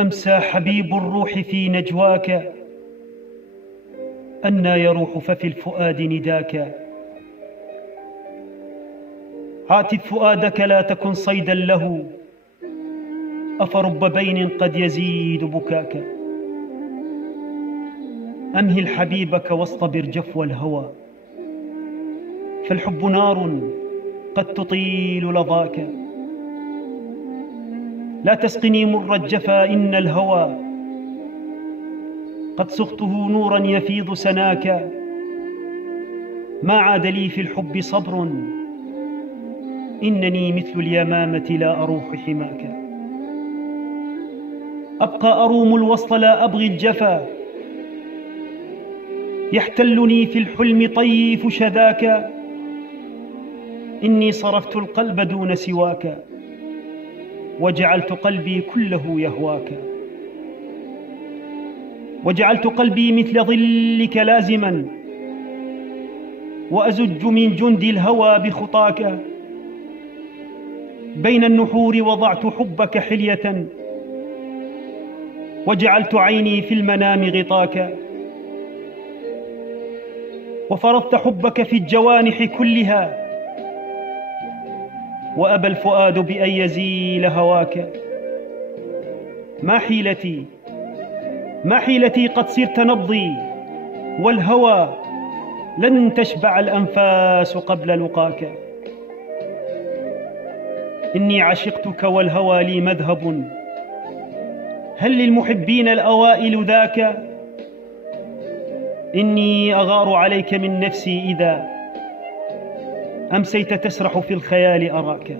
أمسى حبيب الروح في نجواك، أنى يروح ففي الفؤاد نداك. عاتب فؤادك لا تكن صيدا له، أفرب بين قد يزيد بكاك. أمهل حبيبك واصطبر جفو الهوى، فالحب نار قد تطيل لظاك. لا تسقني مر الجفا إن الهوى قد سقته نورا يفيض سناك. ما عاد لي في الحب صبر، إنني مثل اليمامة لا أروح حماك. أبقى أروم الوصل لا أبغي الجفا، يحتلني في الحلم طيف شذاك. إني صرفت القلب دون سواك، وجعلت قلبي كله يهواك. وجعلت قلبي مثل ظلك لازما، وأزج من جند الهوى بخطاك. بين النحور وضعت حبك حلية، وجعلت عيني في المنام غطاك. وفرضت حبك في الجوانح كلها، وأبى الفؤاد بأن يزيل هواك. ما حيلتي قد صرت نبضي، والهوى لن تشبع الأنفاس قبل لقاك. إني عشقتك والهوى لي مذهب، هل للمحبين الأوائل ذاك؟ إني أغار عليك من نفسي إذا أمسيت تسرح في الخيال أراك.